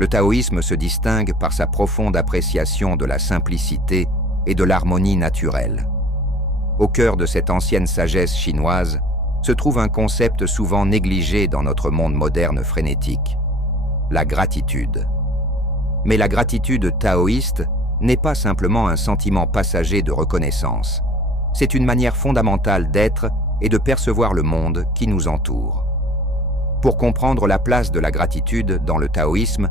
Le taoïsme se distingue par sa profonde appréciation de la simplicité et de l'harmonie naturelle. Au cœur de cette ancienne sagesse chinoise se trouve un concept souvent négligé dans notre monde moderne frénétique, la gratitude. Mais la gratitude taoïste n'est pas simplement un sentiment passager de reconnaissance. C'est une manière fondamentale d'être et de percevoir le monde qui nous entoure. Pour comprendre la place de la gratitude dans le taoïsme,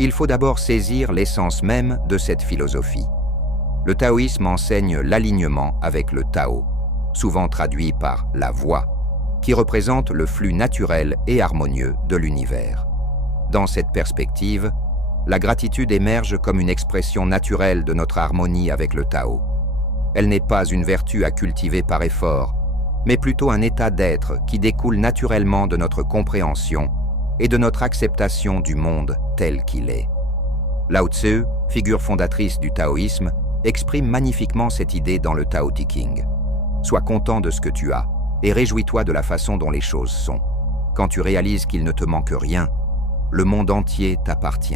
il faut d'abord saisir l'essence même de cette philosophie. Le taoïsme enseigne l'alignement avec le Tao, souvent traduit par la voie, qui représente le flux naturel et harmonieux de l'univers. Dans cette perspective, la gratitude émerge comme une expression naturelle de notre harmonie avec le Tao. Elle n'est pas une vertu à cultiver par effort, mais plutôt un état d'être qui découle naturellement de notre compréhension et de notre acceptation du monde tel qu'il est. Lao Tzu, figure fondatrice du taoïsme, exprime magnifiquement cette idée dans le Tao Te Ching. Sois content de ce que tu as et réjouis-toi de la façon dont les choses sont. Quand tu réalises qu'il ne te manque rien, le monde entier t'appartient.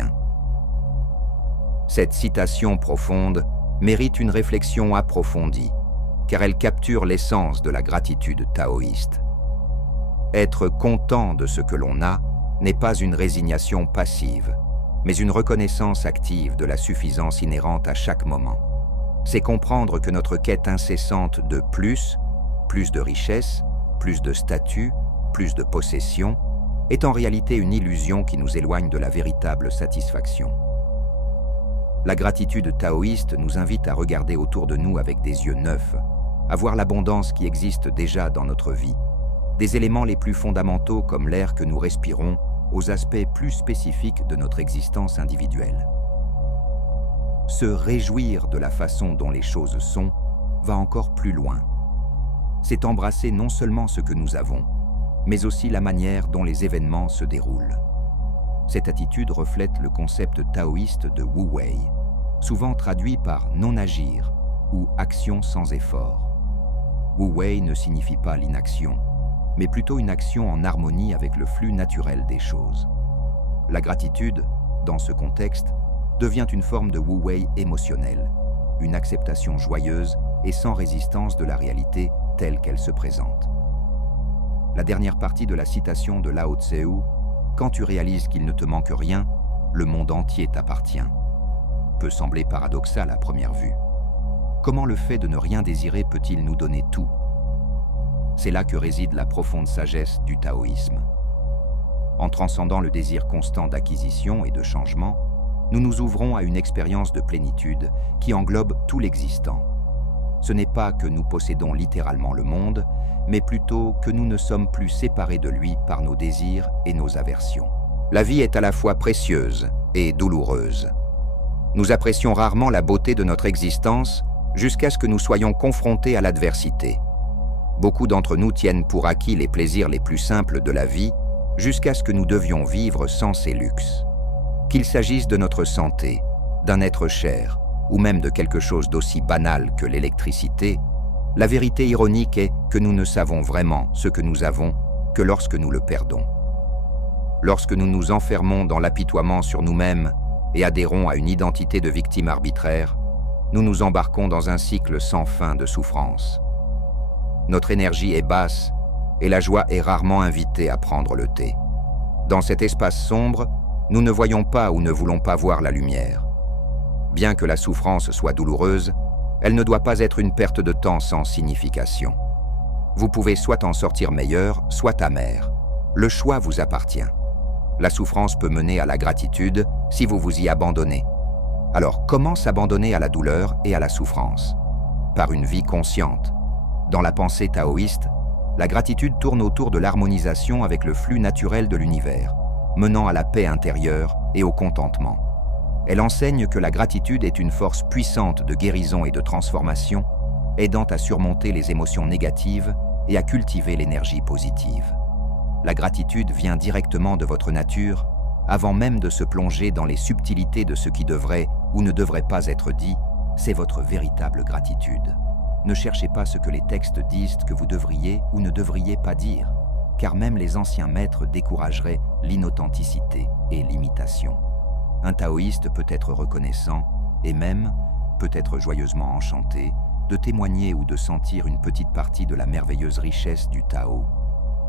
Cette citation profonde mérite une réflexion approfondie, car elle capture l'essence de la gratitude taoïste. Être content de ce que l'on a n'est pas une résignation passive, mais une reconnaissance active de la suffisance inhérente à chaque moment. C'est comprendre que notre quête incessante de plus de richesse, plus de statut, plus de possession, est en réalité une illusion qui nous éloigne de la véritable satisfaction. La gratitude taoïste nous invite à regarder autour de nous avec des yeux neufs, à voir l'abondance qui existe déjà dans notre vie, des éléments les plus fondamentaux comme l'air que nous respirons, aux aspects plus spécifiques de notre existence individuelle. Se réjouir de la façon dont les choses sont va encore plus loin. C'est embrasser non seulement ce que nous avons, mais aussi la manière dont les événements se déroulent. Cette attitude reflète le concept taoïste de Wu Wei, souvent traduit par non-agir ou action sans effort. Wu Wei ne signifie pas l'inaction, mais plutôt une action en harmonie avec le flux naturel des choses. La gratitude, dans ce contexte, devient une forme de Wu Wei émotionnelle, une acceptation joyeuse et sans résistance de la réalité telle qu'elle se présente. La dernière partie de la citation de Lao Tzu, « Quand tu réalises qu'il ne te manque rien, le monde entier t'appartient », peut sembler paradoxal à première vue. Comment le fait de ne rien désirer peut-il nous donner tout ? C'est là que réside la profonde sagesse du taoïsme. En transcendant le désir constant d'acquisition et de changement, nous nous ouvrons à une expérience de plénitude qui englobe tout l'existant. Ce n'est pas que nous possédons littéralement le monde, mais plutôt que nous ne sommes plus séparés de lui par nos désirs et nos aversions. La vie est à la fois précieuse et douloureuse. Nous apprécions rarement la beauté de notre existence jusqu'à ce que nous soyons confrontés à l'adversité. Beaucoup d'entre nous tiennent pour acquis les plaisirs les plus simples de la vie jusqu'à ce que nous devions vivre sans ces luxes. Qu'il s'agisse de notre santé, d'un être cher, ou même de quelque chose d'aussi banal que l'électricité, la vérité ironique est que nous ne savons vraiment ce que nous avons que lorsque nous le perdons. Lorsque nous nous enfermons dans l'apitoiement sur nous-mêmes et adhérons à une identité de victime arbitraire, nous nous embarquons dans un cycle sans fin de souffrance. Notre énergie est basse et la joie est rarement invitée à prendre le thé. Dans cet espace sombre, nous ne voyons pas ou ne voulons pas voir la lumière. Bien que la souffrance soit douloureuse, elle ne doit pas être une perte de temps sans signification. Vous pouvez soit en sortir meilleur, soit amer. Le choix vous appartient. La souffrance peut mener à la gratitude si vous vous y abandonnez. Alors, comment s'abandonner à la douleur et à la souffrance ? Par une vie consciente. Dans la pensée taoïste, la gratitude tourne autour de l'harmonisation avec le flux naturel de l'univers, menant à la paix intérieure et au contentement. Elle enseigne que la gratitude est une force puissante de guérison et de transformation, aidant à surmonter les émotions négatives et à cultiver l'énergie positive. La gratitude vient directement de votre nature, avant même de se plonger dans les subtilités de ce qui devrait ou ne devrait pas être dit, c'est votre véritable gratitude. Ne cherchez pas ce que les textes disent que vous devriez ou ne devriez pas dire, car même les anciens maîtres décourageraient l'inauthenticité et l'imitation. Un taoïste peut être reconnaissant et même, peut être joyeusement enchanté, de témoigner ou de sentir une petite partie de la merveilleuse richesse du Tao.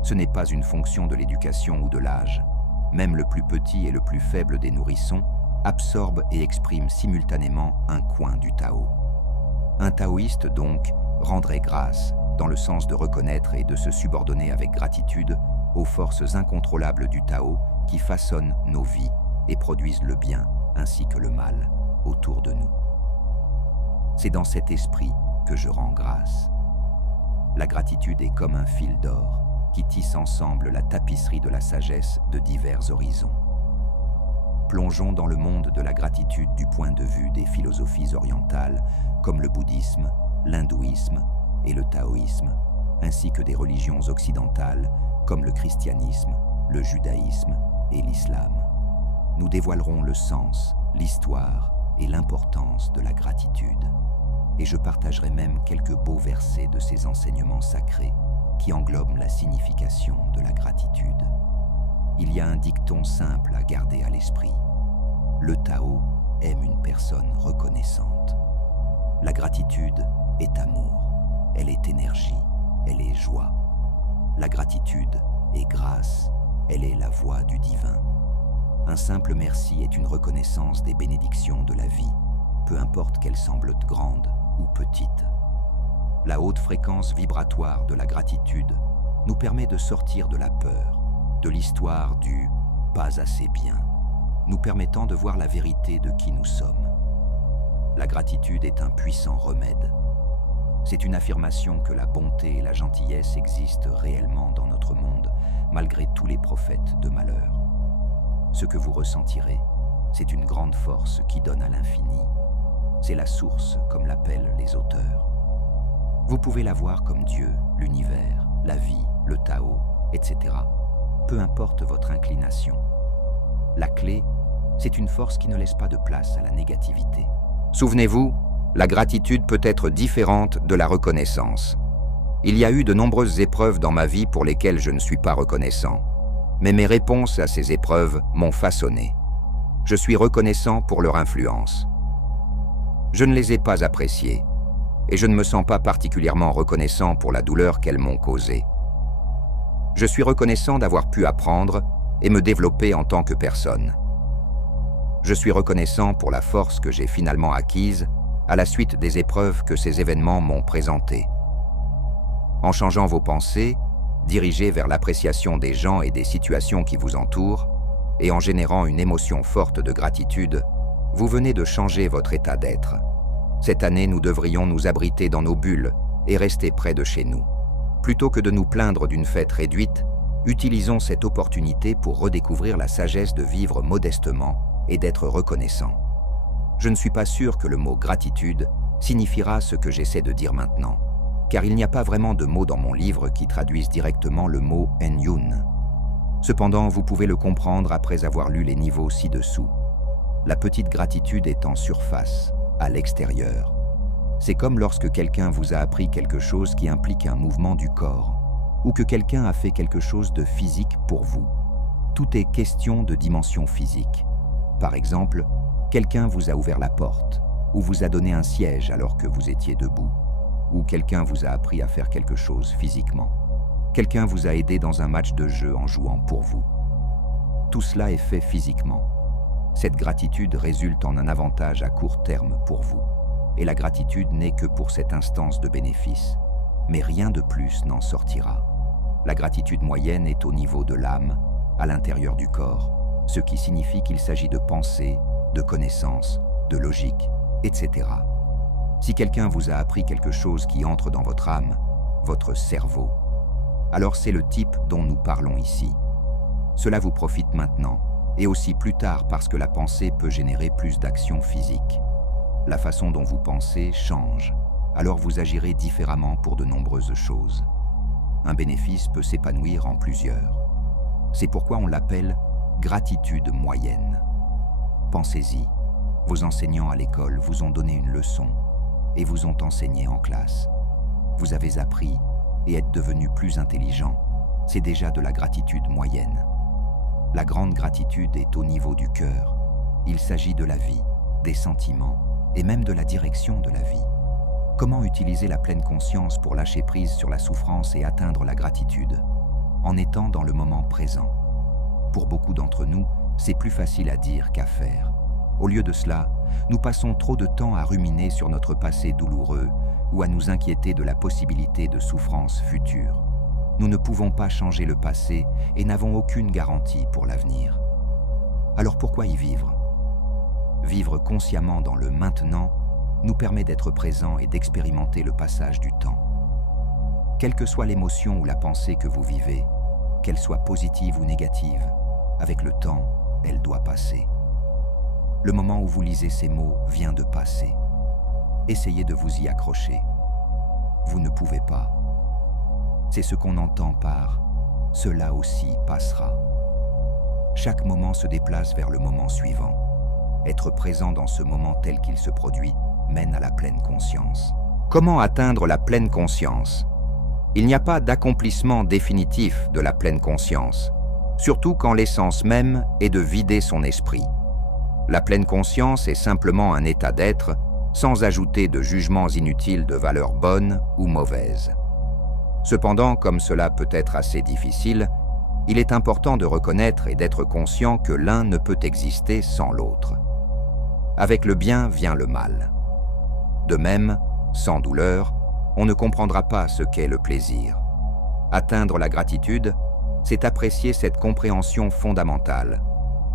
Ce n'est pas une fonction de l'éducation ou de l'âge. Même le plus petit et le plus faible des nourrissons absorbe et exprime simultanément un coin du Tao. Un taoïste, donc, rendrait grâce, dans le sens de reconnaître et de se subordonner avec gratitude aux forces incontrôlables du Tao qui façonnent nos vies et produisent le bien ainsi que le mal autour de nous. C'est dans cet esprit que je rends grâce. La gratitude est comme un fil d'or qui tisse ensemble la tapisserie de la sagesse de divers horizons. Plongeons dans le monde de la gratitude du point de vue des philosophies orientales comme le bouddhisme, l'hindouisme et le taoïsme, ainsi que des religions occidentales comme le christianisme, le judaïsme et l'islam. Nous dévoilerons le sens, l'histoire et l'importance de la gratitude. Et je partagerai même quelques beaux versets de ces enseignements sacrés qui englobent la signification de la gratitude. Il y a un dicton simple à garder à l'esprit. Le Tao aime une personne reconnaissante. La gratitude est amour, elle est énergie, elle est joie. La gratitude est grâce, elle est la voix du divin. Un simple merci est une reconnaissance des bénédictions de la vie, peu importe qu'elles semblent grandes ou petites. La haute fréquence vibratoire de la gratitude nous permet de sortir de la peur, de l'histoire du « pas assez bien », nous permettant de voir la vérité de qui nous sommes. La gratitude est un puissant remède. C'est une affirmation que la bonté et la gentillesse existent réellement dans notre monde, malgré tous les prophètes de malheur. Ce que vous ressentirez, c'est une grande force qui donne à l'infini. C'est la source, comme l'appellent les auteurs. Vous pouvez la voir comme Dieu, l'univers, la vie, le Tao, etc. Peu importe votre inclination. La clé, c'est une force qui ne laisse pas de place à la négativité. Souvenez-vous, la gratitude peut être différente de la reconnaissance. Il y a eu de nombreuses épreuves dans ma vie pour lesquelles je ne suis pas reconnaissant. Mais mes réponses à ces épreuves m'ont façonné. Je suis reconnaissant pour leur influence. Je ne les ai pas appréciées, et je ne me sens pas particulièrement reconnaissant pour la douleur qu'elles m'ont causée. Je suis reconnaissant d'avoir pu apprendre et me développer en tant que personne. Je suis reconnaissant pour la force que j'ai finalement acquise à la suite des épreuves que ces événements m'ont présentées. En changeant vos pensées, dirigées vers l'appréciation des gens et des situations qui vous entourent, et en générant une émotion forte de gratitude, vous venez de changer votre état d'être. Cette année, nous devrions nous abriter dans nos bulles et rester près de chez nous. Plutôt que de nous plaindre d'une fête réduite, utilisons cette opportunité pour redécouvrir la sagesse de vivre modestement et d'être reconnaissant. Je ne suis pas sûr que le mot « gratitude » signifiera ce que j'essaie de dire maintenant, car il n'y a pas vraiment de mots dans mon livre qui traduisent directement le mot « en-yun ». Cependant, vous pouvez le comprendre après avoir lu les niveaux ci-dessous. La petite gratitude est en surface, à l'extérieur. C'est comme lorsque quelqu'un vous a appris quelque chose qui implique un mouvement du corps, ou que quelqu'un a fait quelque chose de physique pour vous. Tout est question de dimension physique. Par exemple, quelqu'un vous a ouvert la porte, ou vous a donné un siège alors que vous étiez debout, ou quelqu'un vous a appris à faire quelque chose physiquement. Quelqu'un vous a aidé dans un match de jeu en jouant pour vous. Tout cela est fait physiquement. Cette gratitude résulte en un avantage à court terme pour vous. Et la gratitude n'est que pour cette instance de bénéfice. Mais rien de plus n'en sortira. La gratitude moyenne est au niveau de l'âme, à l'intérieur du corps, ce qui signifie qu'il s'agit de pensée, de connaissance, de logique, etc. Si quelqu'un vous a appris quelque chose qui entre dans votre âme, votre cerveau, alors c'est le type dont nous parlons ici. Cela vous profite maintenant, et aussi plus tard parce que la pensée peut générer plus d'actions physiques. La façon dont vous pensez change, alors vous agirez différemment pour de nombreuses choses. Un bénéfice peut s'épanouir en plusieurs. C'est pourquoi on l'appelle gratitude moyenne. Pensez-y, vos enseignants à l'école vous ont donné une leçon et vous ont enseigné en classe. Vous avez appris et êtes devenu plus intelligent. C'est déjà de la gratitude moyenne. La grande gratitude est au niveau du cœur. Il s'agit de la vie, des sentiments et même de la direction de la vie. Comment utiliser la pleine conscience pour lâcher prise sur la souffrance et atteindre la gratitude, en étant dans le moment présent? Pour beaucoup d'entre nous, c'est plus facile à dire qu'à faire. Au lieu de cela, nous passons trop de temps à ruminer sur notre passé douloureux ou à nous inquiéter de la possibilité de souffrances futures. Nous ne pouvons pas changer le passé et n'avons aucune garantie pour l'avenir. Alors pourquoi y vivre? Vivre consciemment dans le maintenant nous permet d'être présent et d'expérimenter le passage du temps. Quelle que soit l'émotion ou la pensée que vous vivez, qu'elle soit positive ou négative, avec le temps, elle doit passer. Le moment où vous lisez ces mots vient de passer. Essayez de vous y accrocher. Vous ne pouvez pas. C'est ce qu'on entend par « cela aussi passera ». Chaque moment se déplace vers le moment suivant. Être présent dans ce moment tel qu'il se produit mène à la pleine conscience. Comment atteindre la pleine conscience? Il n'y a pas d'accomplissement définitif de la pleine conscience, surtout quand l'essence même est de vider son esprit. La pleine conscience est simplement un état d'être, sans ajouter de jugements inutiles de valeur bonne ou mauvaise. Cependant, comme cela peut être assez difficile, il est important de reconnaître et d'être conscient que l'un ne peut exister sans l'autre. Avec le bien vient le mal. De même, sans douleur, on ne comprendra pas ce qu'est le plaisir. Atteindre la gratitude, c'est apprécier cette compréhension fondamentale.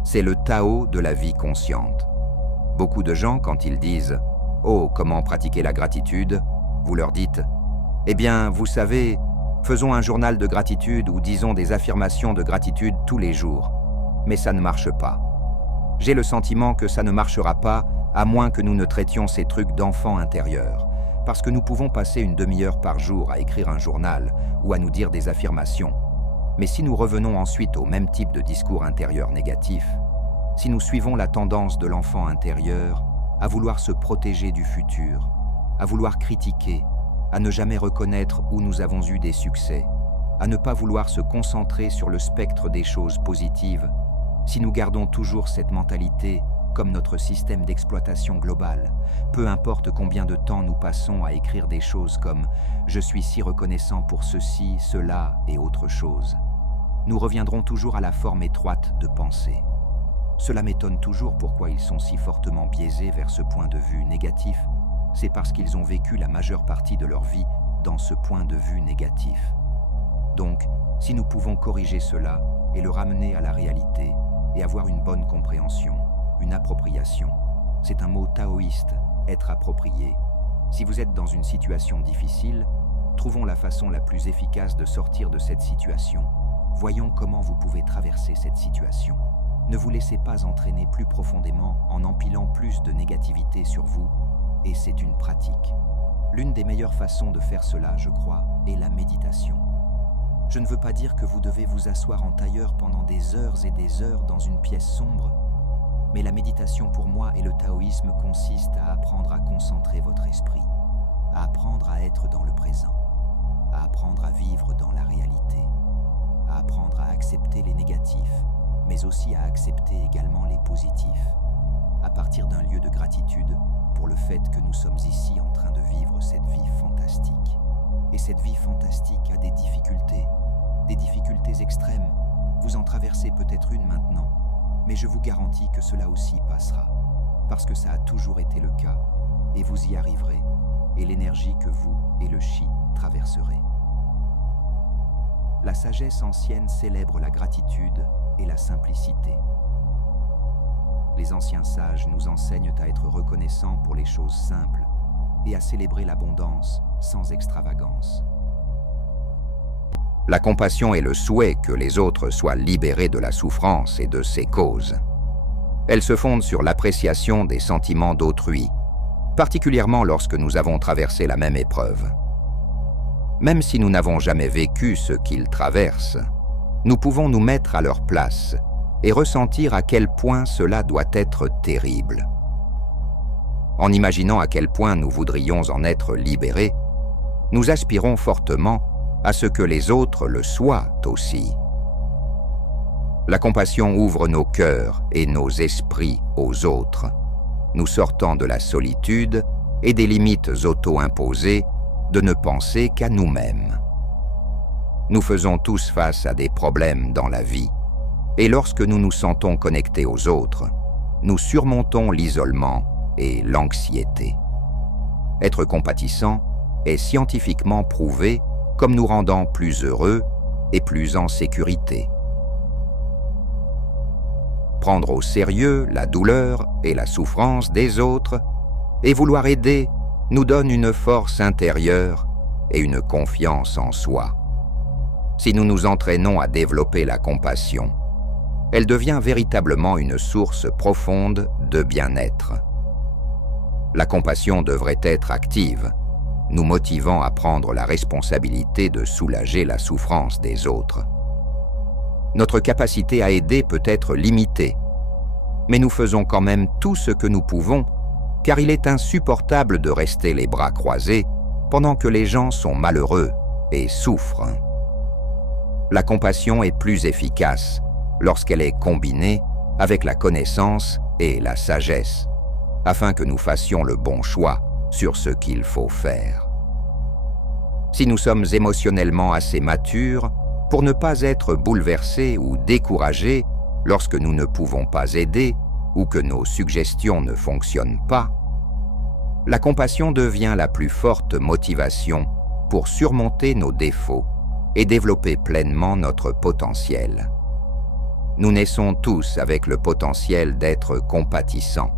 C'est le Tao de la vie consciente. Beaucoup de gens, quand ils disent « Oh, comment pratiquer la gratitude ?» vous leur dites « Eh bien, vous savez, faisons un journal de gratitude ou disons des affirmations de gratitude tous les jours. » Mais ça ne marche pas. J'ai le sentiment que ça ne marchera pas à moins que nous ne traitions ces trucs d'enfants intérieurs, parce que nous pouvons passer une demi-heure par jour à écrire un journal ou à nous dire des affirmations. Mais si nous revenons ensuite au même type de discours intérieur négatif, si nous suivons la tendance de l'enfant intérieur à vouloir se protéger du futur, à vouloir critiquer, à ne jamais reconnaître où nous avons eu des succès, à ne pas vouloir se concentrer sur le spectre des choses positives, si nous gardons toujours cette mentalité comme notre système d'exploitation globale, peu importe combien de temps nous passons à écrire des choses comme « je suis si reconnaissant pour ceci, cela et autre chose », nous reviendrons toujours à la forme étroite de pensée. Cela m'étonne toujours pourquoi ils sont si fortement biaisés vers ce point de vue négatif. C'est parce qu'ils ont vécu la majeure partie de leur vie dans ce point de vue négatif. Donc, si nous pouvons corriger cela et le ramener à la réalité et avoir une bonne compréhension, une appropriation, c'est un mot taoïste, être approprié. Si vous êtes dans une situation difficile, trouvons la façon la plus efficace de sortir de cette situation. Voyons comment vous pouvez traverser cette situation. Ne vous laissez pas entraîner plus profondément en empilant plus de négativité sur vous, et c'est une pratique. L'une des meilleures façons de faire cela, je crois, est la méditation. Je ne veux pas dire que vous devez vous asseoir en tailleur pendant des heures et des heures dans une pièce sombre, mais la méditation pour moi et le taoïsme consiste à apprendre à concentrer votre esprit, à apprendre à être dans le présent, à apprendre à vivre dans la réalité, à apprendre à accepter les négatifs, mais aussi à accepter également les positifs, à partir d'un lieu de gratitude pour le fait que nous sommes ici en train de vivre cette vie fantastique. Et cette vie fantastique a des difficultés extrêmes. Vous en traversez peut-être une maintenant, mais je vous garantis que cela aussi passera, parce que ça a toujours été le cas, et vous y arriverez, et l'énergie que vous et le chi traverserez. La sagesse ancienne célèbre la gratitude et la simplicité. Les anciens sages nous enseignent à être reconnaissants pour les choses simples et à célébrer l'abondance sans extravagance. La compassion est le souhait que les autres soient libérés de la souffrance et de ses causes. Elle se fonde sur l'appréciation des sentiments d'autrui, particulièrement lorsque nous avons traversé la même épreuve. Même si nous n'avons jamais vécu ce qu'ils traversent, nous pouvons nous mettre à leur place et ressentir à quel point cela doit être terrible. En imaginant à quel point nous voudrions en être libérés, nous aspirons fortement à ce que les autres le soient aussi. La compassion ouvre nos cœurs et nos esprits aux autres, nous sortant de la solitude et des limites auto-imposées de ne penser qu'à nous-mêmes. Nous faisons tous face à des problèmes dans la vie, et lorsque nous nous sentons connectés aux autres, nous surmontons l'isolement et l'anxiété. Être compatissant est scientifiquement prouvé comme nous rendant plus heureux et plus en sécurité. Prendre au sérieux la douleur et la souffrance des autres et vouloir aider nous donne une force intérieure et une confiance en soi. Si nous nous entraînons à développer la compassion, elle devient véritablement une source profonde de bien-être. La compassion devrait être active, nous motivant à prendre la responsabilité de soulager la souffrance des autres. Notre capacité à aider peut être limitée, mais nous faisons quand même tout ce que nous pouvons, car il est insupportable de rester les bras croisés pendant que les gens sont malheureux et souffrent. La compassion est plus efficace lorsqu'elle est combinée avec la connaissance et la sagesse, afin que nous fassions le bon choix sur ce qu'il faut faire. Si nous sommes émotionnellement assez matures pour ne pas être bouleversés ou découragés lorsque nous ne pouvons pas aider ou que nos suggestions ne fonctionnent pas, la compassion devient la plus forte motivation pour surmonter nos défauts et développer pleinement notre potentiel. Nous naissons tous avec le potentiel d'être compatissants,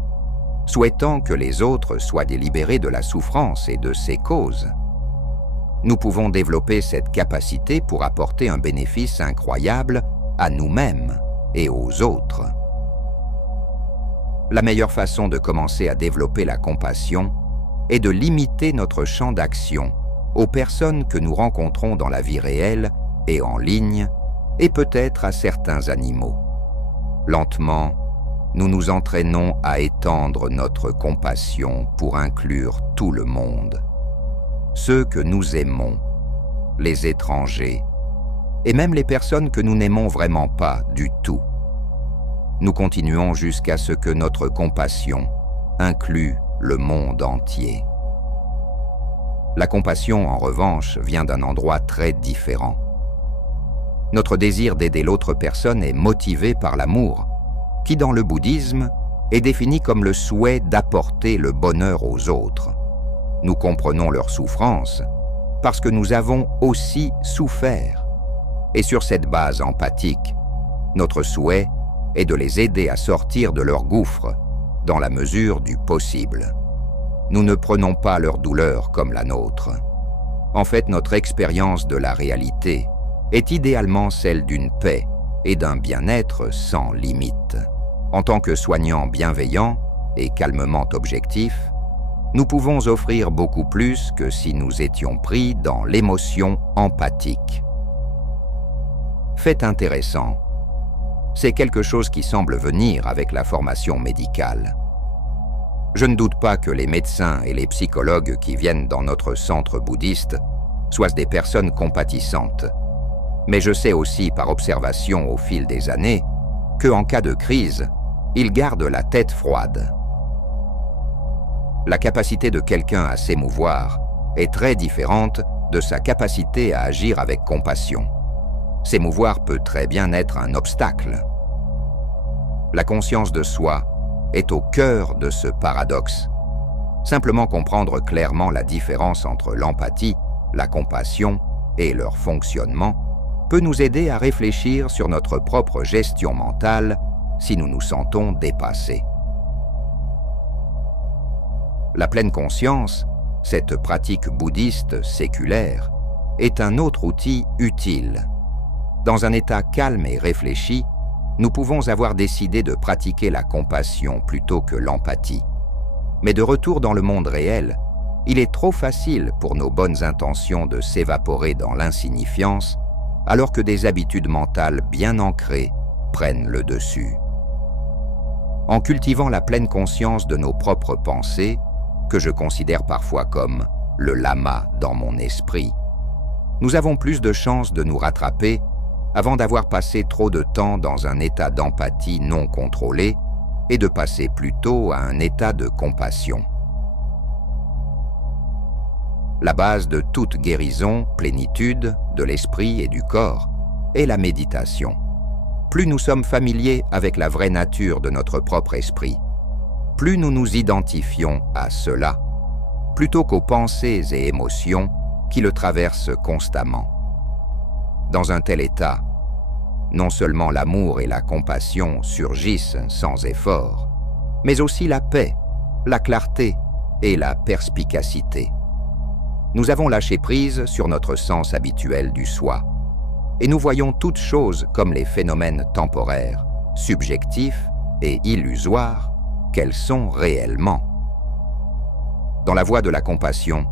souhaitant que les autres soient délibérés de la souffrance et de ses causes. Nous pouvons développer cette capacité pour apporter un bénéfice incroyable à nous-mêmes et aux autres. La meilleure façon de commencer à développer la compassion est de limiter notre champ d'action aux personnes que nous rencontrons dans la vie réelle et en ligne, et peut-être à certains animaux. Lentement, nous nous entraînons à étendre notre compassion pour inclure tout le monde. Ceux que nous aimons, les étrangers, et même les personnes que nous n'aimons vraiment pas du tout. Nous continuons jusqu'à ce que notre compassion inclue le monde entier. La compassion, en revanche, vient d'un endroit très différent. Notre désir d'aider l'autre personne est motivé par l'amour, qui dans le bouddhisme est défini comme le souhait d'apporter le bonheur aux autres. Nous comprenons leur souffrance parce que nous avons aussi souffert. Et sur cette base empathique, notre souhait est de les aider à sortir de leur gouffre dans la mesure du possible. Nous ne prenons pas leur douleur comme la nôtre. En fait, notre expérience de la réalité est idéalement celle d'une paix et d'un bien-être sans limite. En tant que soignants bienveillants et calmement objectifs, nous pouvons offrir beaucoup plus que si nous étions pris dans l'émotion empathique. Fait intéressant, c'est quelque chose qui semble venir avec la formation médicale. Je ne doute pas que les médecins et les psychologues qui viennent dans notre centre bouddhiste soient des personnes compatissantes. Mais je sais aussi par observation au fil des années qu'en cas de crise, ils gardent la tête froide. La capacité de quelqu'un à s'émouvoir est très différente de sa capacité à agir avec compassion. S'émouvoir peut très bien être un obstacle. La conscience de soi est au cœur de ce paradoxe. Simplement comprendre clairement la différence entre l'empathie, la compassion et leur fonctionnement peut nous aider à réfléchir sur notre propre gestion mentale si nous nous sentons dépassés. La pleine conscience, cette pratique bouddhiste séculaire, est un autre outil utile. Dans un état calme et réfléchi, nous pouvons avoir décidé de pratiquer la compassion plutôt que l'empathie. Mais de retour dans le monde réel, il est trop facile pour nos bonnes intentions de s'évaporer dans l'insignifiance, alors que des habitudes mentales bien ancrées prennent le dessus. En cultivant la pleine conscience de nos propres pensées, que je considère parfois comme le lama dans mon esprit, nous avons plus de chances de nous rattraper avant d'avoir passé trop de temps dans un état d'empathie non contrôlé et de passer plutôt à un état de compassion. La base de toute guérison, plénitude, de l'esprit et du corps, est la méditation. Plus nous sommes familiers avec la vraie nature de notre propre esprit, plus nous nous identifions à cela, plutôt qu'aux pensées et émotions qui le traversent constamment. Dans un tel état, non seulement l'amour et la compassion surgissent sans effort, mais aussi la paix, la clarté et la perspicacité. Nous avons lâché prise sur notre sens habituel du soi, et nous voyons toutes choses comme les phénomènes temporaires, subjectifs et illusoires qu'elles sont réellement. Dans la voie de la compassion,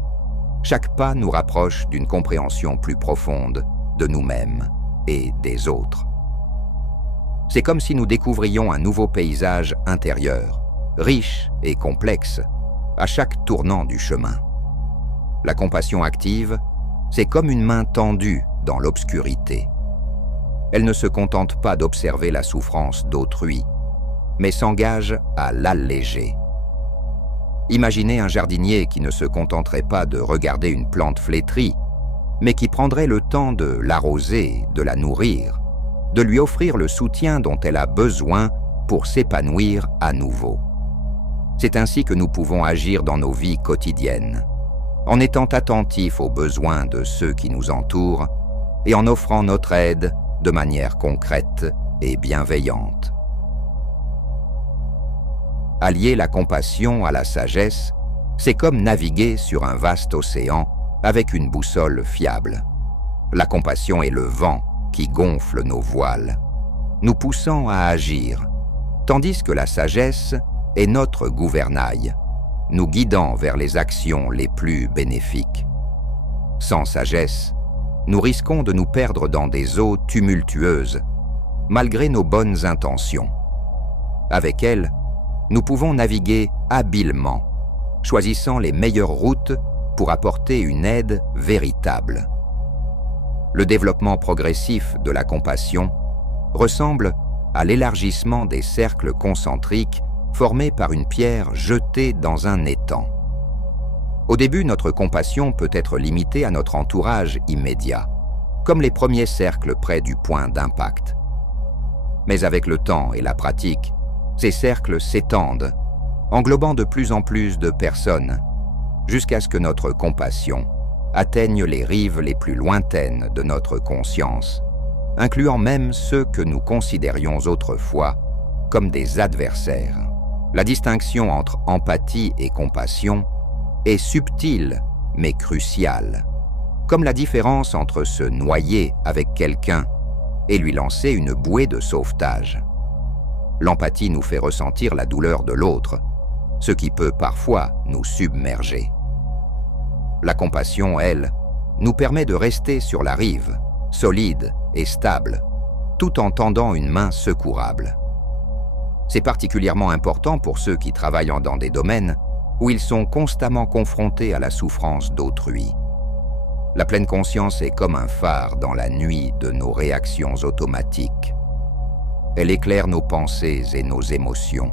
chaque pas nous rapproche d'une compréhension plus profonde de nous-mêmes et des autres. C'est comme si nous découvrions un nouveau paysage intérieur, riche et complexe, à chaque tournant du chemin. La compassion active, c'est comme une main tendue dans l'obscurité. Elle ne se contente pas d'observer la souffrance d'autrui, mais s'engage à l'alléger. Imaginez un jardinier qui ne se contenterait pas de regarder une plante flétrie, mais qui prendrait le temps de l'arroser, de la nourrir, de lui offrir le soutien dont elle a besoin pour s'épanouir à nouveau. C'est ainsi que nous pouvons agir dans nos vies quotidiennes, en étant attentifs aux besoins de ceux qui nous entourent et en offrant notre aide de manière concrète et bienveillante. Allier la compassion à la sagesse, c'est comme naviguer sur un vaste océan avec une boussole fiable. La compassion est le vent qui gonfle nos voiles, nous poussant à agir, tandis que la sagesse est notre gouvernail, nous guidant vers les actions les plus bénéfiques. Sans sagesse, nous risquons de nous perdre dans des eaux tumultueuses, malgré nos bonnes intentions. Avec elle, nous pouvons naviguer habilement, choisissant les meilleures routes pour apporter une aide véritable. Le développement progressif de la compassion ressemble à l'élargissement des cercles concentriques formés par une pierre jetée dans un étang. Au début, notre compassion peut être limitée à notre entourage immédiat, comme les premiers cercles près du point d'impact. Mais avec le temps et la pratique, ces cercles s'étendent, englobant de plus en plus de personnes, jusqu'à ce que notre compassion atteigne les rives les plus lointaines de notre conscience, incluant même ceux que nous considérions autrefois comme des adversaires. La distinction entre empathie et compassion est subtile mais cruciale, comme la différence entre se noyer avec quelqu'un et lui lancer une bouée de sauvetage. L'empathie nous fait ressentir la douleur de l'autre, ce qui peut parfois nous submerger. La compassion, elle, nous permet de rester sur la rive, solide et stable, tout en tendant une main secourable. C'est particulièrement important pour ceux qui travaillent dans des domaines où ils sont constamment confrontés à la souffrance d'autrui. La pleine conscience est comme un phare dans la nuit de nos réactions automatiques. Elle éclaire nos pensées et nos émotions,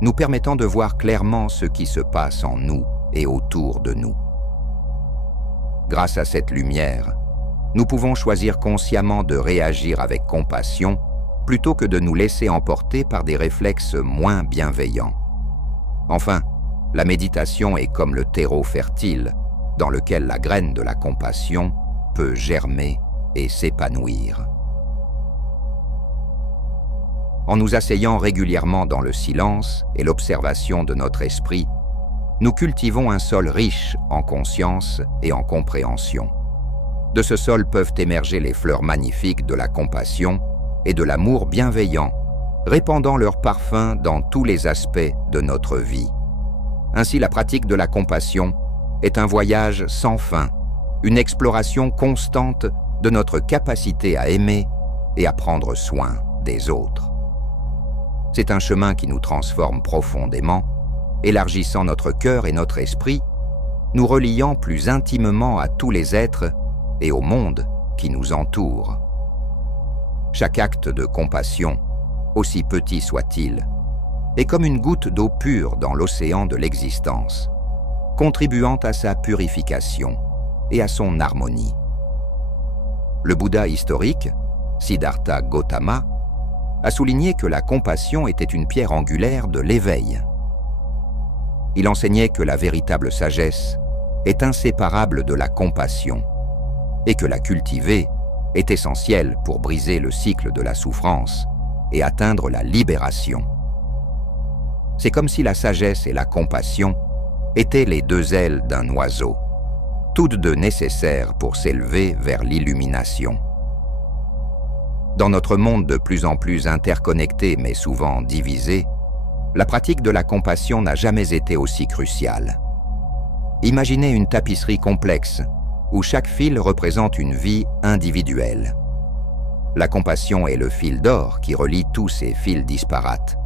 nous permettant de voir clairement ce qui se passe en nous et autour de nous. Grâce à cette lumière, nous pouvons choisir consciemment de réagir avec compassion plutôt que de nous laisser emporter par des réflexes moins bienveillants. Enfin, la méditation est comme le terreau fertile dans lequel la graine de la compassion peut germer et s'épanouir. En nous asseyant régulièrement dans le silence et l'observation de notre esprit, nous cultivons un sol riche en conscience et en compréhension. De ce sol peuvent émerger les fleurs magnifiques de la compassion et de l'amour bienveillant, répandant leur parfum dans tous les aspects de notre vie. Ainsi, la pratique de la compassion est un voyage sans fin, une exploration constante de notre capacité à aimer et à prendre soin des autres. C'est un chemin qui nous transforme profondément, élargissant notre cœur et notre esprit, nous reliant plus intimement à tous les êtres et au monde qui nous entoure. Chaque acte de compassion, aussi petit soit-il, est comme une goutte d'eau pure dans l'océan de l'existence, contribuant à sa purification et à son harmonie. Le Bouddha historique, Siddhartha Gautama, a souligné que la compassion était une pierre angulaire de l'éveil. Il enseignait que la véritable sagesse est inséparable de la compassion et que la cultiver est essentielle pour briser le cycle de la souffrance et atteindre la libération. C'est comme si la sagesse et la compassion étaient les deux ailes d'un oiseau, toutes deux nécessaires pour s'élever vers l'illumination. Dans notre monde de plus en plus interconnecté mais souvent divisé, la pratique de la compassion n'a jamais été aussi cruciale. Imaginez une tapisserie complexe où chaque fil représente une vie individuelle. La compassion est le fil d'or qui relie tous ces fils disparates,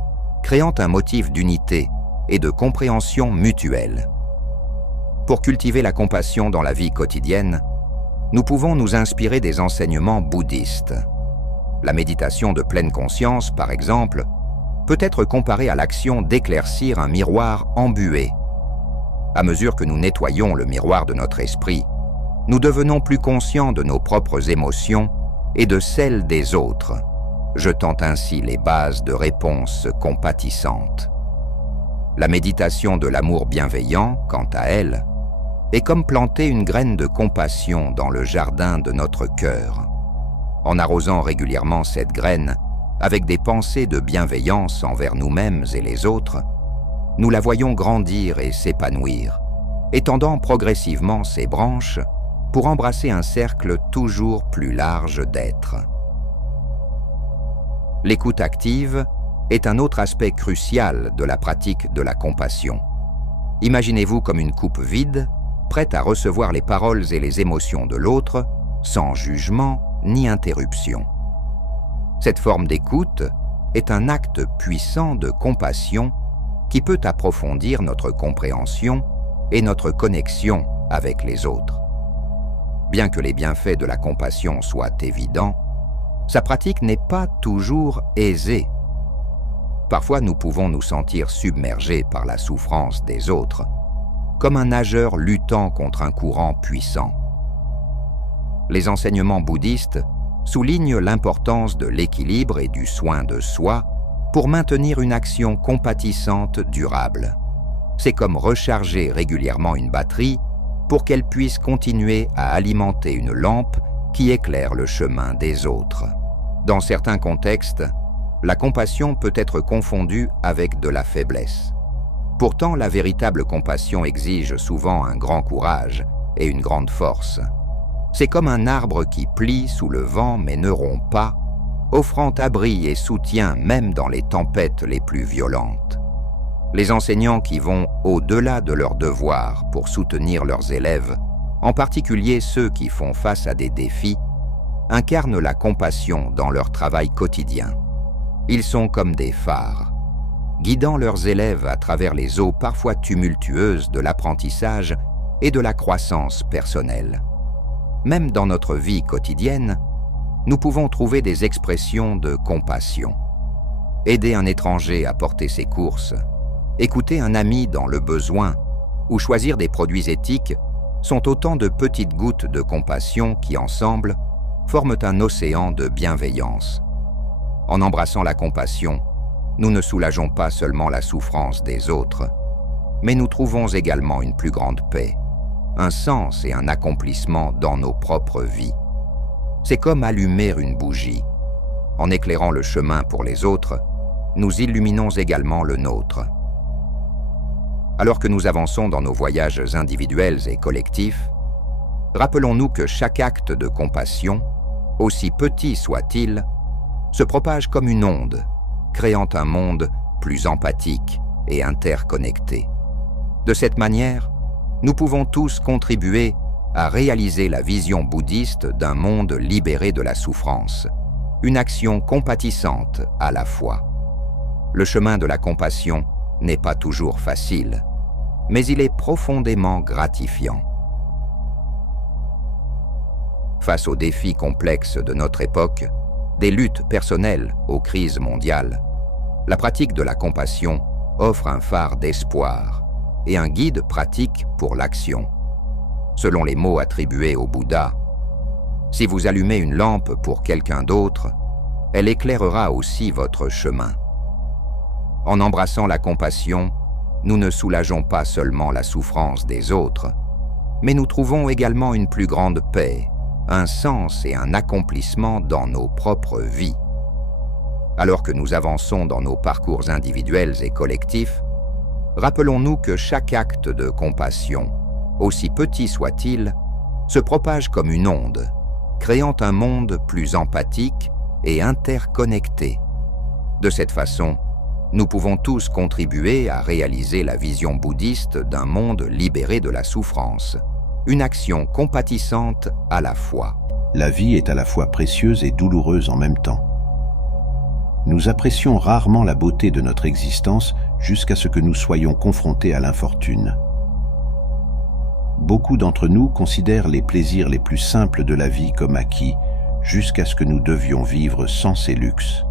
créant un motif d'unité et de compréhension mutuelle. Pour cultiver la compassion dans la vie quotidienne, nous pouvons nous inspirer des enseignements bouddhistes. La méditation de pleine conscience, par exemple, peut être comparée à l'action d'éclaircir un miroir embué. À mesure que nous nettoyons le miroir de notre esprit, nous devenons plus conscients de nos propres émotions et de celles des autres, jetant ainsi les bases de réponses compatissantes. La méditation de l'amour bienveillant, quant à elle, est comme planter une graine de compassion dans le jardin de notre cœur. En arrosant régulièrement cette graine avec des pensées de bienveillance envers nous-mêmes et les autres, nous la voyons grandir et s'épanouir, étendant progressivement ses branches pour embrasser un cercle toujours plus large d'êtres. L'écoute active est un autre aspect crucial de la pratique de la compassion. Imaginez-vous comme une coupe vide, prête à recevoir les paroles et les émotions de l'autre, sans jugement ni interruption. Cette forme d'écoute est un acte puissant de compassion qui peut approfondir notre compréhension et notre connexion avec les autres. Bien que les bienfaits de la compassion soient évidents, sa pratique n'est pas toujours aisée. Parfois, nous pouvons nous sentir submergés par la souffrance des autres, comme un nageur luttant contre un courant puissant. Les enseignements bouddhistes soulignent l'importance de l'équilibre et du soin de soi pour maintenir une action compatissante durable. C'est comme recharger régulièrement une batterie pour qu'elle puisse continuer à alimenter une lampe qui éclaire le chemin des autres. Dans certains contextes, la compassion peut être confondue avec de la faiblesse. Pourtant, la véritable compassion exige souvent un grand courage et une grande force. C'est comme un arbre qui plie sous le vent mais ne rompt pas, offrant abri et soutien même dans les tempêtes les plus violentes. Les enseignants qui vont au-delà de leurs devoirs pour soutenir leurs élèves, en particulier ceux qui font face à des défis, incarnent la compassion dans leur travail quotidien. Ils sont comme des phares, guidant leurs élèves à travers les eaux parfois tumultueuses de l'apprentissage et de la croissance personnelle. Même dans notre vie quotidienne, nous pouvons trouver des expressions de compassion. Aider un étranger à porter ses courses, écouter un ami dans le besoin ou choisir des produits éthiques sont autant de petites gouttes de compassion qui, ensemble, forment un océan de bienveillance. En embrassant la compassion, nous ne soulageons pas seulement la souffrance des autres, mais nous trouvons également une plus grande paix, un sens et un accomplissement dans nos propres vies. C'est comme allumer une bougie. En éclairant le chemin pour les autres, nous illuminons également le nôtre. Alors que nous avançons dans nos voyages individuels et collectifs, rappelons-nous que chaque acte de compassion, aussi petit soit-il, se propage comme une onde, créant un monde plus empathique et interconnecté. De cette manière, nous pouvons tous contribuer à réaliser la vision bouddhiste d'un monde libéré de la souffrance, une action compatissante à la fois. Le chemin de la compassion n'est pas toujours facile, mais il est profondément gratifiant. Face aux défis complexes de notre époque, des luttes personnelles aux crises mondiales, la pratique de la compassion offre un phare d'espoir et un guide pratique pour l'action. Selon les mots attribués au Bouddha, si vous allumez une lampe pour quelqu'un d'autre, elle éclairera aussi votre chemin. En embrassant la compassion, nous ne soulageons pas seulement la souffrance des autres, mais nous trouvons également une plus grande paix, un sens et un accomplissement dans nos propres vies. Alors que nous avançons dans nos parcours individuels et collectifs, rappelons-nous que chaque acte de compassion, aussi petit soit-il, se propage comme une onde, créant un monde plus empathique et interconnecté. De cette façon, nous pouvons tous contribuer à réaliser la vision bouddhiste d'un monde libéré de la souffrance, une action compatissante à la fois. La vie est à la fois précieuse et douloureuse en même temps. Nous apprécions rarement la beauté de notre existence jusqu'à ce que nous soyons confrontés à l'infortune. Beaucoup d'entre nous considèrent les plaisirs les plus simples de la vie comme acquis, jusqu'à ce que nous devions vivre sans ces luxes.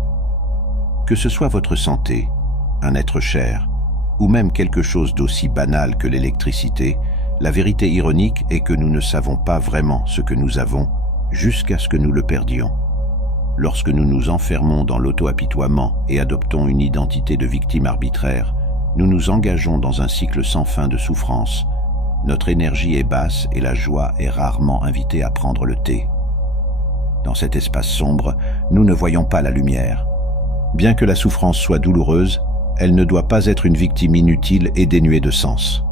Que ce soit votre santé, un être cher, ou même quelque chose d'aussi banal que l'électricité, la vérité ironique est que nous ne savons pas vraiment ce que nous avons jusqu'à ce que nous le perdions. Lorsque nous nous enfermons dans l'auto-apitoiement et adoptons une identité de victime arbitraire, nous nous engageons dans un cycle sans fin de souffrance. Notre énergie est basse et la joie est rarement invitée à prendre le thé. Dans cet espace sombre, nous ne voyons pas la lumière. Bien que la souffrance soit douloureuse, elle ne doit pas être une victime inutile et dénuée de sens.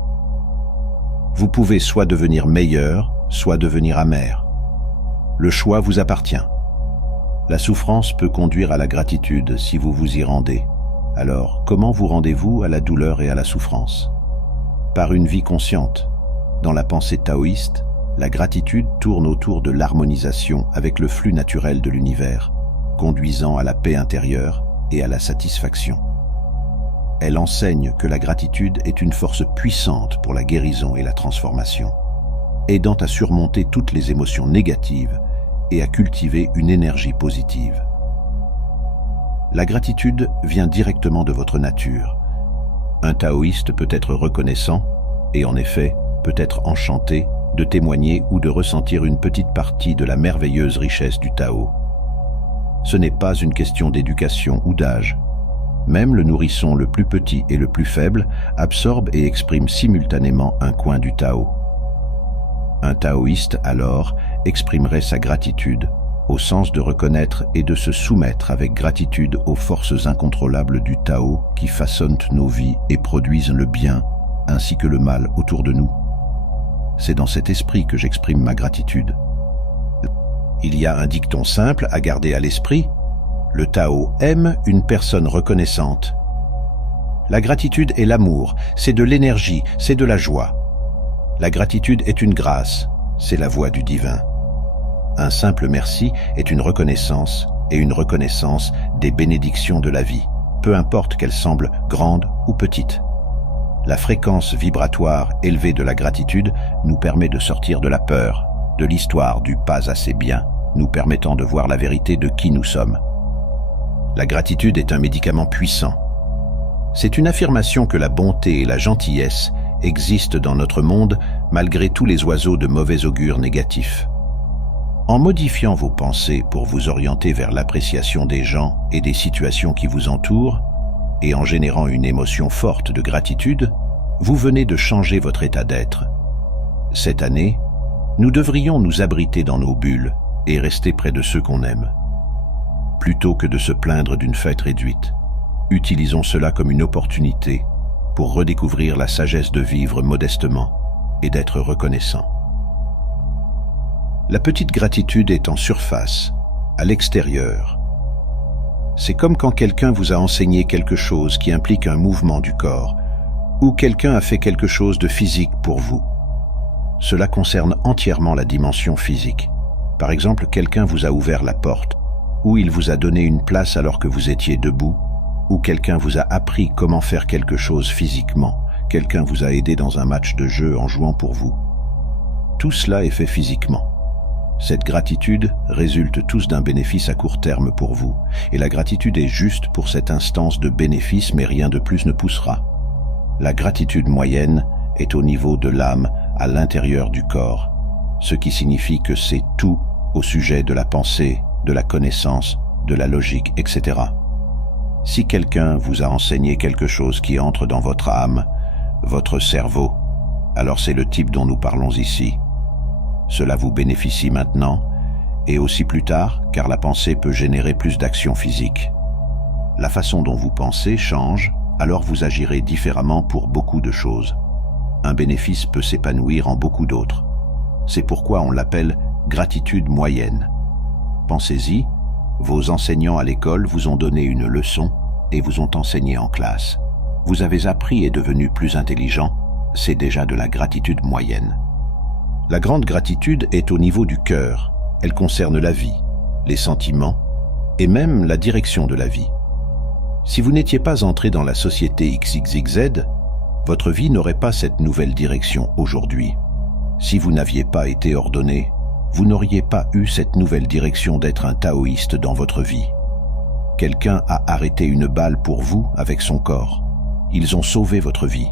Vous pouvez soit devenir meilleur, soit devenir amer. Le choix vous appartient. La souffrance peut conduire à la gratitude si vous vous y rendez. Alors, comment vous rendez-vous à la douleur et à la souffrance? Par une vie consciente. Dans la pensée taoïste, la gratitude tourne autour de l'harmonisation avec le flux naturel de l'univers, conduisant à la paix intérieure et à la satisfaction. Elle enseigne que la gratitude est une force puissante pour la guérison et la transformation, aidant à surmonter toutes les émotions négatives et à cultiver une énergie positive. La gratitude vient directement de votre nature. Un taoïste peut être reconnaissant et en effet peut être enchanté de témoigner ou de ressentir une petite partie de la merveilleuse richesse du Tao. Ce n'est pas une question d'éducation ou d'âge. Même le nourrisson le plus petit et le plus faible absorbe et exprime simultanément un coin du Tao. Un taoïste, alors, exprimerait sa gratitude, au sens de reconnaître et de se soumettre avec gratitude aux forces incontrôlables du Tao qui façonnent nos vies et produisent le bien ainsi que le mal autour de nous. C'est dans cet esprit que j'exprime ma gratitude. Il y a un dicton simple à garder à l'esprit. Le Tao aime une personne reconnaissante. La gratitude est l'amour, c'est de l'énergie, c'est de la joie. La gratitude est une grâce, c'est la voix du divin. Un simple merci est une reconnaissance, et une reconnaissance des bénédictions de la vie, peu importe qu'elles semblent grandes ou petites. La fréquence vibratoire élevée de la gratitude nous permet de sortir de la peur, de l'histoire du pas assez bien, nous permettant de voir la vérité de qui nous sommes. La gratitude est un médicament puissant. C'est une affirmation que la bonté et la gentillesse existent dans notre monde malgré tous les oiseaux de mauvais augure négatifs. En modifiant vos pensées pour vous orienter vers l'appréciation des gens et des situations qui vous entourent, et en générant une émotion forte de gratitude, vous venez de changer votre état d'être. Cette année, nous devrions nous abriter dans nos bulles et rester près de ceux qu'on aime. Plutôt que de se plaindre d'une fête réduite, utilisons cela comme une opportunité pour redécouvrir la sagesse de vivre modestement et d'être reconnaissant. La petite gratitude est en surface, à l'extérieur. C'est comme quand quelqu'un vous a enseigné quelque chose qui implique un mouvement du corps, ou quelqu'un a fait quelque chose de physique pour vous. Cela concerne entièrement la dimension physique. Par exemple, quelqu'un vous a ouvert la porte, ou il vous a donné une place alors que vous étiez debout, ou quelqu'un vous a appris comment faire quelque chose physiquement, quelqu'un vous a aidé dans un match de jeu en jouant pour vous. Tout cela est fait physiquement. Cette gratitude résulte tous d'un bénéfice à court terme pour vous, et la gratitude est juste pour cette instance de bénéfice, mais rien de plus ne poussera. La gratitude moyenne est au niveau de l'âme, à l'intérieur du corps, ce qui signifie que c'est tout au sujet de la pensée, de la connaissance, de la logique, etc. Si quelqu'un vous a enseigné quelque chose qui entre dans votre âme, votre cerveau, alors c'est le type dont nous parlons ici. Cela vous bénéficie maintenant, et aussi plus tard, car la pensée peut générer plus d'actions physiques. La façon dont vous pensez change, alors vous agirez différemment pour beaucoup de choses. Un bénéfice peut s'épanouir en beaucoup d'autres. C'est pourquoi on l'appelle gratitude moyenne. Pensez-y, vos enseignants à l'école vous ont donné une leçon et vous ont enseigné en classe. Vous avez appris et devenu plus intelligent, c'est déjà de la gratitude moyenne. La grande gratitude est au niveau du cœur. Elle concerne la vie, les sentiments et même la direction de la vie. Si vous n'étiez pas entré dans la société XYZ, votre vie n'aurait pas cette nouvelle direction aujourd'hui. Si vous n'aviez pas été ordonné, vous n'auriez pas eu cette nouvelle direction d'être un taoïste dans votre vie. Quelqu'un a arrêté une balle pour vous avec son corps. Ils ont sauvé votre vie.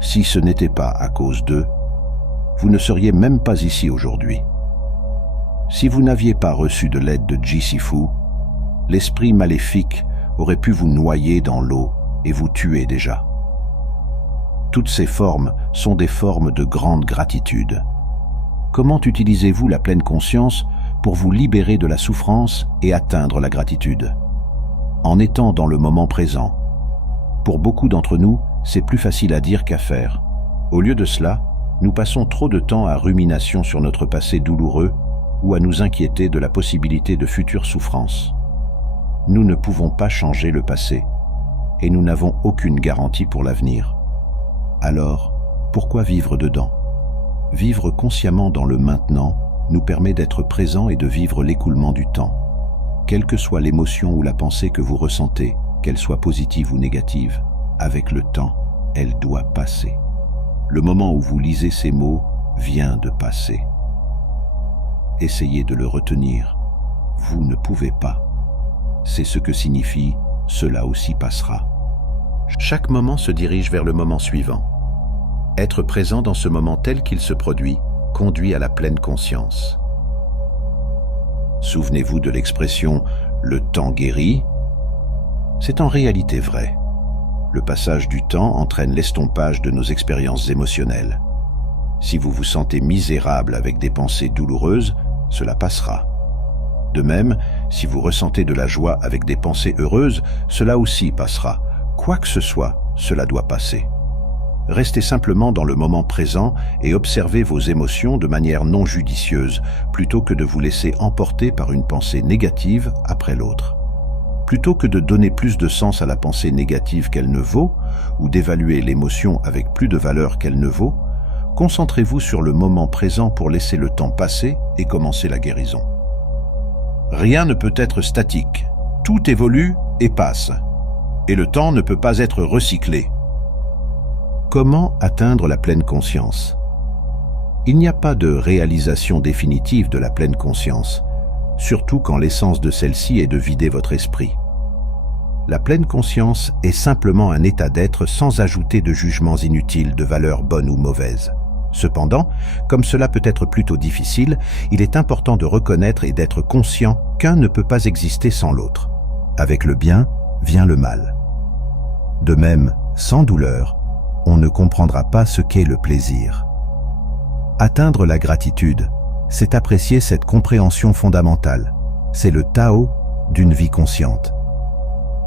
Si ce n'était pas à cause d'eux, vous ne seriez même pas ici aujourd'hui. Si vous n'aviez pas reçu de l'aide de Ji-Si-Fu, l'esprit maléfique aurait pu vous noyer dans l'eau et vous tuer déjà. Toutes ces formes sont des formes de grande gratitude. Comment utilisez-vous la pleine conscience pour vous libérer de la souffrance et atteindre la gratitude? En étant dans le moment présent. Pour beaucoup d'entre nous, c'est plus facile à dire qu'à faire. Au lieu de cela, nous passons trop de temps à rumination sur notre passé douloureux ou à nous inquiéter de la possibilité de futures souffrances. Nous ne pouvons pas changer le passé et nous n'avons aucune garantie pour l'avenir. Alors, pourquoi vivre dedans? Vivre consciemment dans le maintenant nous permet d'être présent et de vivre l'écoulement du temps. Quelle que soit l'émotion ou la pensée que vous ressentez, qu'elle soit positive ou négative, avec le temps, elle doit passer. Le moment où vous lisez ces mots vient de passer. Essayez de le retenir. Vous ne pouvez pas. C'est ce que signifie « cela aussi passera ». Chaque moment se dirige vers le moment suivant. Être présent dans ce moment tel qu'il se produit conduit à la pleine conscience. Souvenez-vous de l'expression « le temps guérit ». C'est en réalité vrai. Le passage du temps entraîne l'estompage de nos expériences émotionnelles. Si vous vous sentez misérable avec des pensées douloureuses, cela passera. De même, si vous ressentez de la joie avec des pensées heureuses, cela aussi passera. Quoi que ce soit, cela doit passer. Restez simplement dans le moment présent et observez vos émotions de manière non judicieuse, plutôt que de vous laisser emporter par une pensée négative après l'autre. Plutôt que de donner plus de sens à la pensée négative qu'elle ne vaut, ou d'évaluer l'émotion avec plus de valeur qu'elle ne vaut, concentrez-vous sur le moment présent pour laisser le temps passer et commencer la guérison. Rien ne peut être statique. Tout évolue et passe. Et le temps ne peut pas être recyclé. Comment atteindre la pleine conscience? Il n'y a pas de réalisation définitive de la pleine conscience, surtout quand l'essence de celle-ci est de vider votre esprit. La pleine conscience est simplement un état d'être sans ajouter de jugements inutiles de valeur bonne ou mauvaise. Cependant, comme cela peut être plutôt difficile, il est important de reconnaître et d'être conscient qu'un ne peut pas exister sans l'autre. Avec le bien vient le mal. De même, sans douleur, on ne comprendra pas ce qu'est le plaisir. Atteindre la gratitude, c'est apprécier cette compréhension fondamentale. C'est le Tao d'une vie consciente.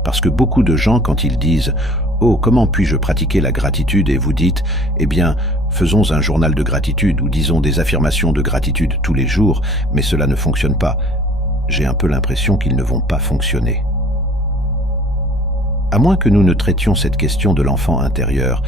Parce que beaucoup de gens, quand ils disent « Oh, comment puis-je pratiquer la gratitude ?» et vous dites « Eh bien, faisons un journal de gratitude ou disons des affirmations de gratitude tous les jours, mais cela ne fonctionne pas. » J'ai un peu l'impression qu'ils ne vont pas fonctionner. À moins que nous ne traitions cette question de l'enfant intérieur,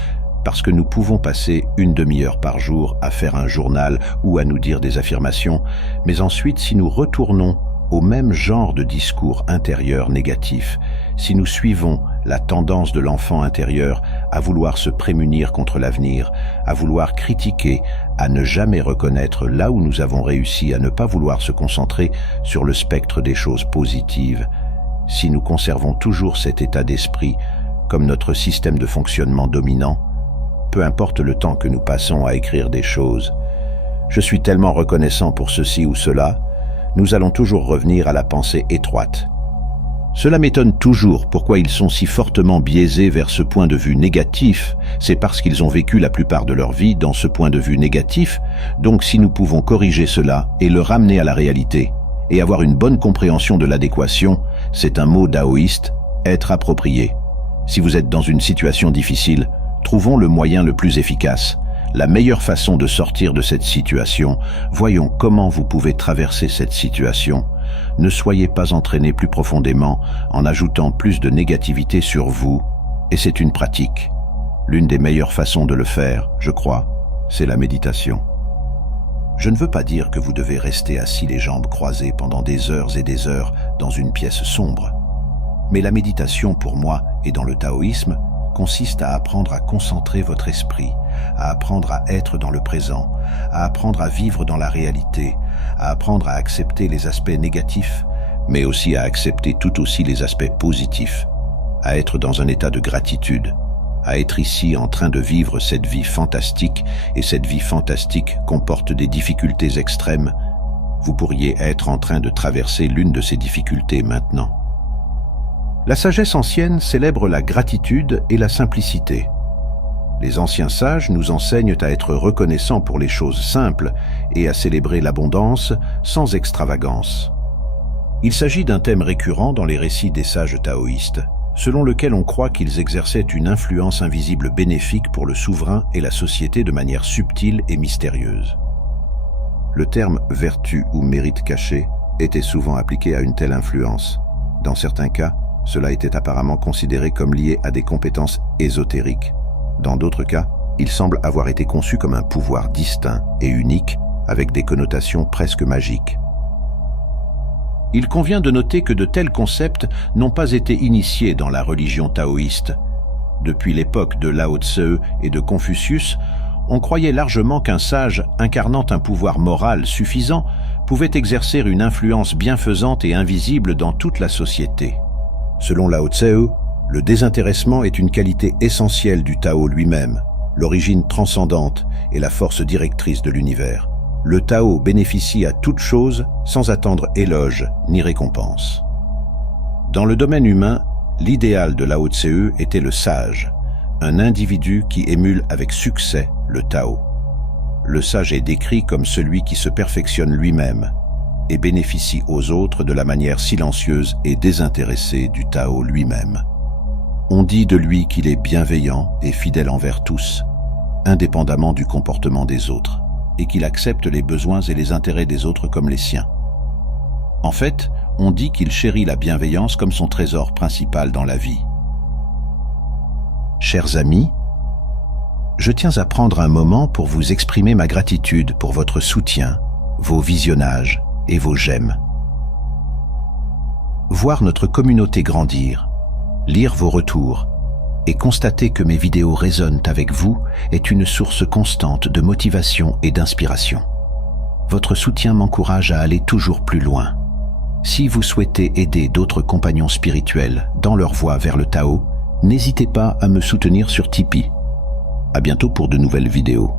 parce que nous pouvons passer une demi-heure par jour à faire un journal ou à nous dire des affirmations, mais ensuite, si nous retournons au même genre de discours intérieur négatif, si nous suivons la tendance de l'enfant intérieur à vouloir se prémunir contre l'avenir, à vouloir critiquer, à ne jamais reconnaître là où nous avons réussi, à ne pas vouloir se concentrer sur le spectre des choses positives, si nous conservons toujours cet état d'esprit comme notre système de fonctionnement dominant, peu importe le temps que nous passons à écrire des choses, je suis tellement reconnaissant pour ceci ou cela, nous allons toujours revenir à la pensée étroite. Cela m'étonne toujours pourquoi ils sont si fortement biaisés vers ce point de vue négatif. C'est parce qu'ils ont vécu la plupart de leur vie dans ce point de vue négatif. Donc si nous pouvons corriger cela et le ramener à la réalité et avoir une bonne compréhension de l'adéquation, c'est un mot taoïste, être approprié. Si vous êtes dans une situation difficile, trouvons le moyen le plus efficace. La meilleure façon de sortir de cette situation, voyons comment vous pouvez traverser cette situation. Ne soyez pas entraîné plus profondément en ajoutant plus de négativité sur vous, et c'est une pratique. L'une des meilleures façons de le faire, je crois, c'est la méditation. Je ne veux pas dire que vous devez rester assis les jambes croisées pendant des heures et des heures dans une pièce sombre. Mais la méditation, pour moi, et dans le taoïsme, consiste à apprendre à concentrer votre esprit, à apprendre à être dans le présent, à apprendre à vivre dans la réalité, à apprendre à accepter les aspects négatifs, mais aussi à accepter tout aussi les aspects positifs, à être dans un état de gratitude, à être ici en train de vivre cette vie fantastique, et cette vie fantastique comporte des difficultés extrêmes. Vous pourriez être en train de traverser l'une de ces difficultés maintenant. La sagesse ancienne célèbre la gratitude et la simplicité. Les anciens sages nous enseignent à être reconnaissants pour les choses simples et à célébrer l'abondance sans extravagance. Il s'agit d'un thème récurrent dans les récits des sages taoïstes, selon lequel on croit qu'ils exerçaient une influence invisible bénéfique pour le souverain et la société de manière subtile et mystérieuse. Le terme « vertu » ou « mérite caché » était souvent appliqué à une telle influence. Dans certains cas, cela était apparemment considéré comme lié à des compétences ésotériques. Dans d'autres cas, il semble avoir été conçu comme un pouvoir distinct et unique, avec des connotations presque magiques. Il convient de noter que de tels concepts n'ont pas été initiés dans la religion taoïste. Depuis l'époque de Lao Tse et de Confucius, on croyait largement qu'un sage incarnant un pouvoir moral suffisant pouvait exercer une influence bienfaisante et invisible dans toute la société. Selon Lao Tse, le désintéressement est une qualité essentielle du Tao lui-même, l'origine transcendante et la force directrice de l'univers. Le Tao bénéficie à toute chose sans attendre éloge ni récompense. Dans le domaine humain, l'idéal de Lao Tse était le sage, un individu qui émule avec succès le Tao. Le sage est décrit comme celui qui se perfectionne lui-même et bénéficie aux autres de la manière silencieuse et désintéressée du Tao lui-même. On dit de lui qu'il est bienveillant et fidèle envers tous, indépendamment du comportement des autres, et qu'il accepte les besoins et les intérêts des autres comme les siens. En fait, on dit qu'il chérit la bienveillance comme son trésor principal dans la vie. Chers amis, je tiens à prendre un moment pour vous exprimer ma gratitude pour votre soutien, vos visionnages et vos j'aime. Voir notre communauté grandir, lire vos retours et constater que mes vidéos résonnent avec vous est une source constante de motivation et d'inspiration. Votre soutien m'encourage à aller toujours plus loin. Si vous souhaitez aider d'autres compagnons spirituels dans leur voie vers le Tao, n'hésitez pas à me soutenir sur Tipeee. À bientôt pour de nouvelles vidéos.